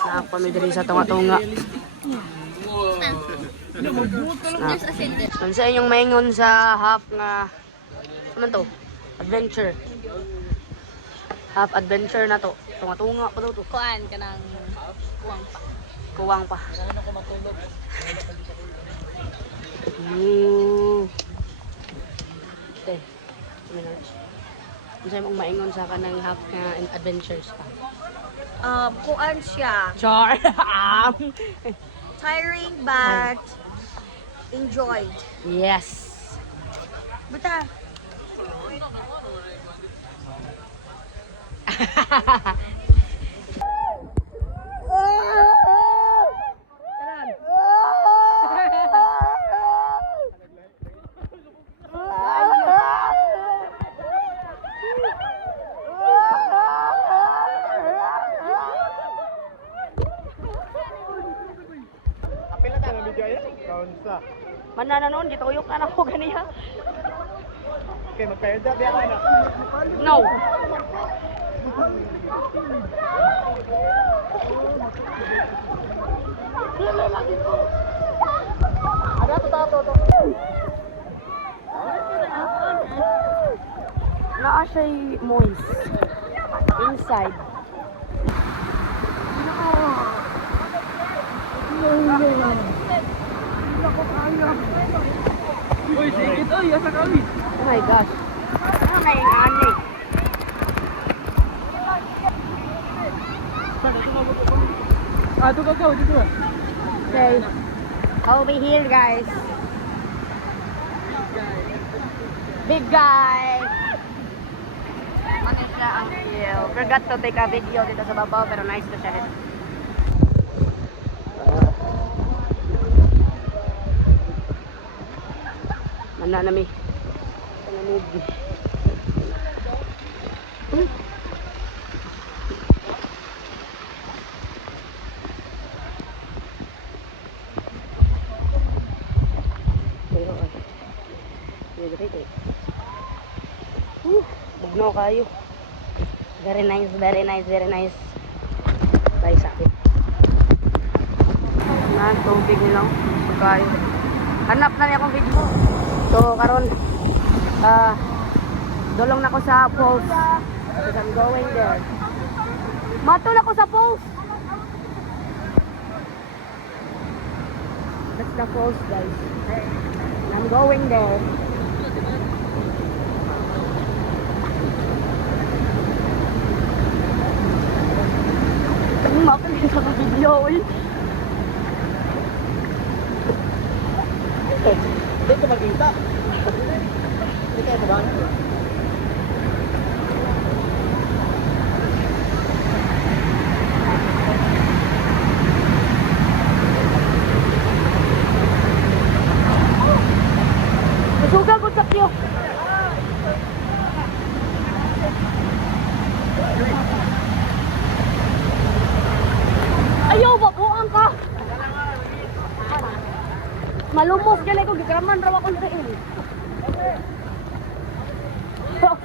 Nakapami diri sa tunga-tunga. Ano sa inyong maingon sa half nga ano to? Adventure. Half adventure na to. Tunga-tunga pa daw to. Kuan ka ng kuwang pa. Kuwang pa. Okay. Ano sa imong maingon sa kanang half nga adventures pa? Kuan siya. Char. Tiring but enjoyed. Yes. Buta. Mana na noon, gituyok na ako ganiya. Okay, magpayada biya ka na. No. Ada to. Naa siya'y moist. Inside. Uy, sige to, yasa kami. Oh my gosh. Ano may ani? Dito ka. Okay. Over here, guys. Big guy. Ano siya ang view? Forgot to take a video dito sa babaw, pero nice to siya dito. Mana nami. Talamig. Bugno kayo. Very nice. Bye sa akin. Na tubig nilang kayo. Hanap na niya akong video. So karon dolong na ko sa falls. Because I'm going there. Matol ako sa falls. That's the falls, guys. And I'm going there. Matol sa video, eh. Dito magkita. Hindi kayo ba? Masugal ko sa kyo. Ayaw, babuang ka. Malumos dyan ko, gikraman raw ako sa iyo.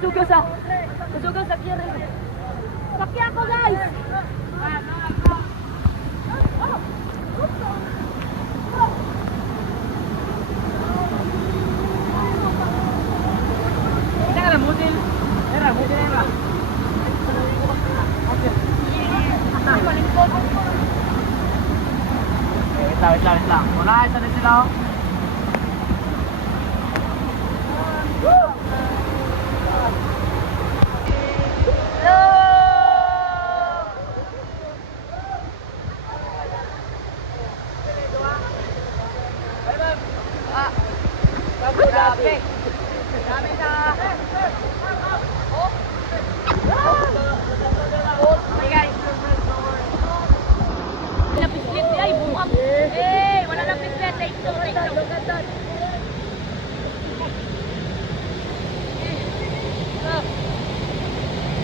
Sugal sa kyo rin. Sakya ko, guys. Wait lang. Muna, isa na sila. Dami na. Okay, guys. Napislit ay buang. Wala na pislit. Take two.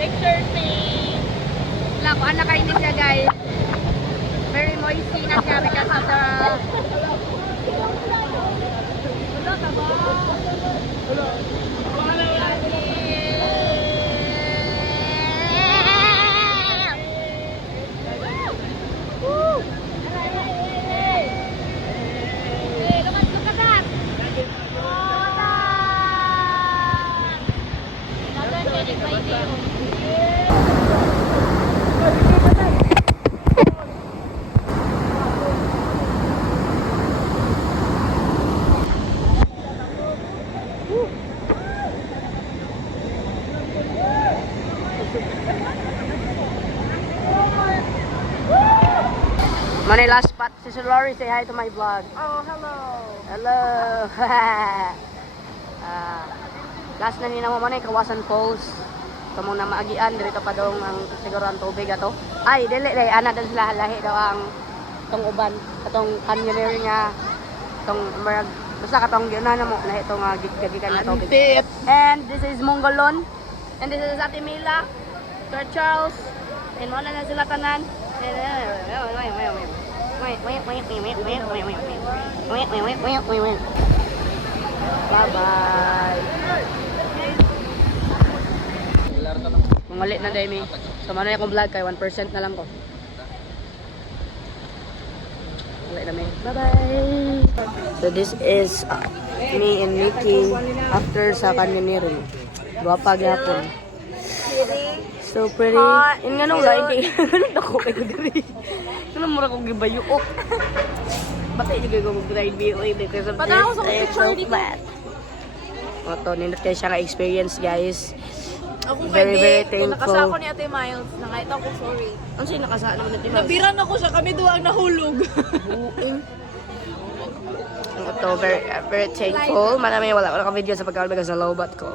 Picture thing. Wala ko, anak kainin siya, guys. Very moisty na siya because of the... Wala ka ba? Money last spot. Si Lori, say hi to my vlog. Oh, hello. Hello. Last na nina mo man Kawasan Falls. Kamo na maagian dito pa dong ang siguro ang tubig ato. Ay, dili dai ana dan sila lahi daw ang tong uban, atong canyoneering nga tong marag basta katong giunan na mo na itong gigikan na tubig. And this is Mongolon. And this is Ate Mila, Sir Charles. And mo na sila tanan. Bye-bye. Mangalit na dahil may. So, manay akong vlog kay 1% na lang ko. Mangalit na may. Bye-bye. So, this is me and Nikki after sa canyoneering. Guwapa gyapon. So pretty. Yung nga nung like, ganun ako kayo diri. Ganun mura kong gibayuok. Bakit yung gagawin mag-ride BOA because of this? I am so flat. Oto, nindot kayo siya ka-experience guys. Ako Very, very thankful. Nakasa ako ni Ate Miles. Nakita ko, sorry. Ano siya nakasaan naman natin? Nabiran ako siya. Kami doon ang nahulog. Oto, very, very thankful. Marami wala ka video sa pagkakalbaga sa lowbat ko.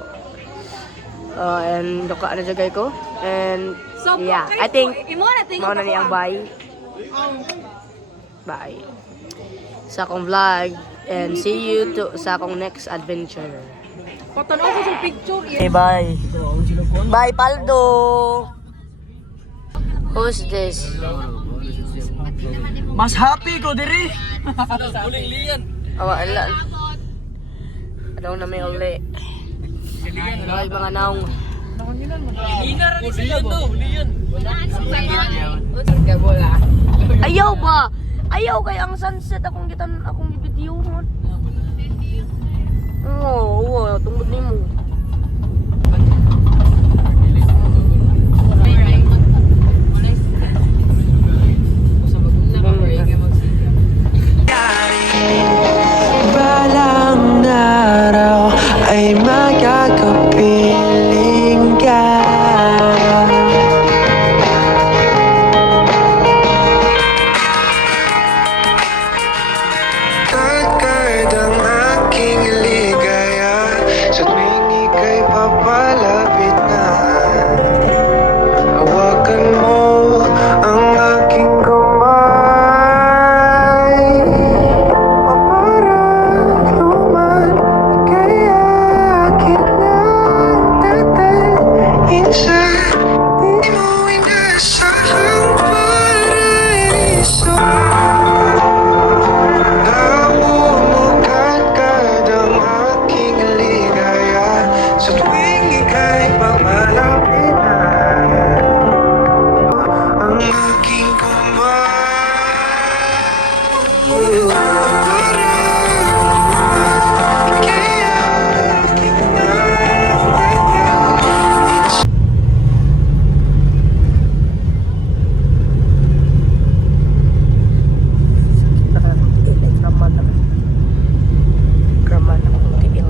And doka na jagay ko. And yeah, I think mao na niyang bye. Bye. Sa akong vlog and see you to sa akong next adventure. Patanaw ko sa picture. Okay, bye. Bye, Paldo. Who's this? Mas happy ko diri. Uling liyan. Awa, ala. Adaw na may uli. Ay, mga naong. Inar ni sila to, liyan. Ayaw ba? Ayaw kay ang sunset akong video mo. Oo, tungod nimo. Balang araw ay magkakapiling ka. Agad ang aking ligaya sa tuwing ika'y papalapit na. Hawakan mo ang aking kamay. Paparang luman, kaya akin ang tatalin sa di mo inasahang paraiso. Namumukadkad ang aking ligaya sa tuwing ika'y papalapit na. Ang aking Kraman akong tiil.